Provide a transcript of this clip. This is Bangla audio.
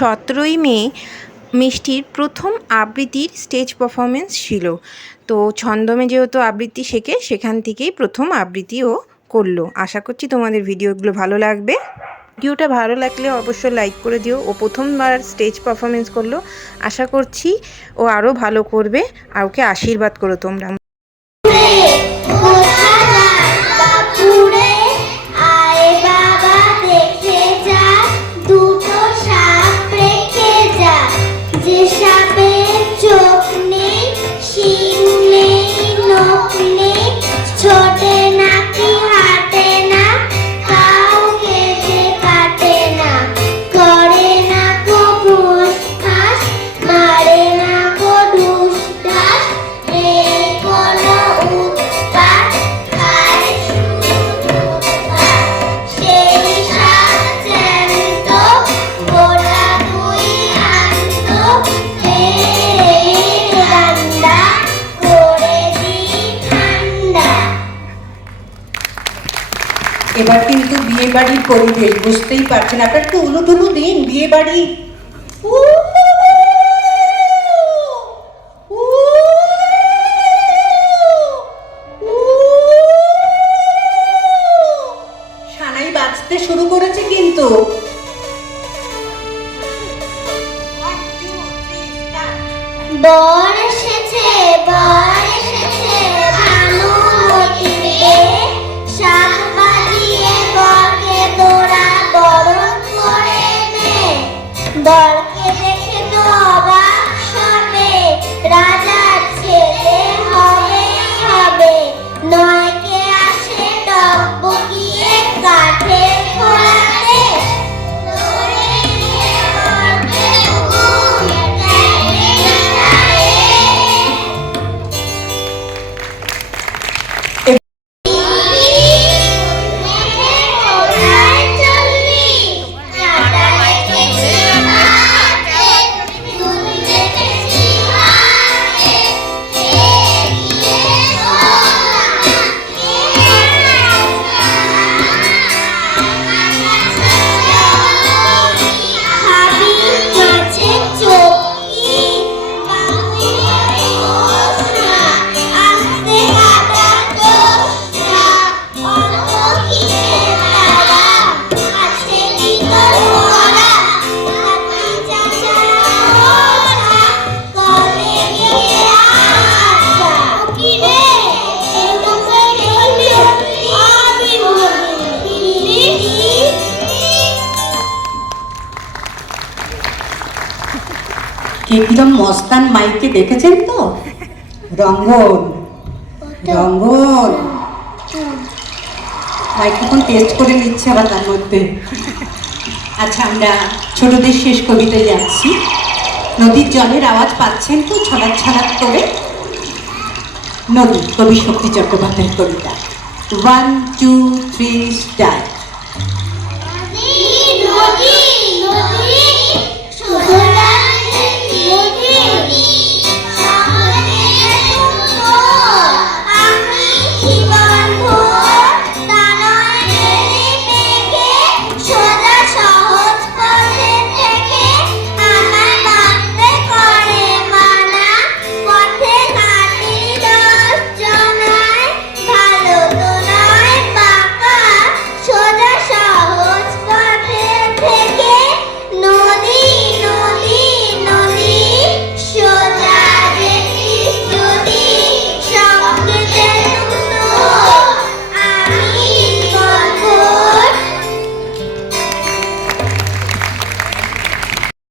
17ই মে মিষ্টির প্রথম আবৃত্তির স্টেজ পারফরমেন্স ছিল। তো ছন্দমে যেহেতু আবৃত্তি শেখে, সেখান থেকেই প্রথম আবৃত্তিও করলো। আশা করছি তোমাদের ভিডিওগুলো ভালো লাগবে। ভিডিওটা ভালো লাগলে অবশ্যই লাইক করে দিও। ও প্রথমবার স্টেজ পারফরমেন্স করলো, আশা করছি ও আরও ভালো করবে, আর ওকে আশীর্বাদ করো তোমরা। এবার কিন্তু বিয়ে বাড়ির পরিবেশ বুঝতেই পারছেন আপনার, একটু উলুটুলু দিন। বিয়ে বাড়ি সানাই বাজতে শুরু করেছে কিন্তু। বর এসেছে, বর এসেছে, ভানুমতিতে শাক বাজিয়ে বরকে তোরা বরণ করে নে। বরকে দেখে তো অবাক সবে, রাজার ছেলে হবে হবে, নয় কে আসে টকবকিয়ে কাঠের খোলাতে। কিরম মস্তান মাইককে দেখেছেন তো? রঙ্গন রঙ্গন মাইক্রোফোন টেস্ট করে নিচ্ছে আবার তার মধ্যে। আচ্ছা, আমরা ছোটদের শেষ কবিতায় যাচ্ছি। নদীর জলের আওয়াজ পাচ্ছেন তো, ছলাৎ ছলাৎ করে। নদী, কবি শক্তি চট্টোপাধ্যায়ের কবিতা। 1 2 3 স্টার্ট।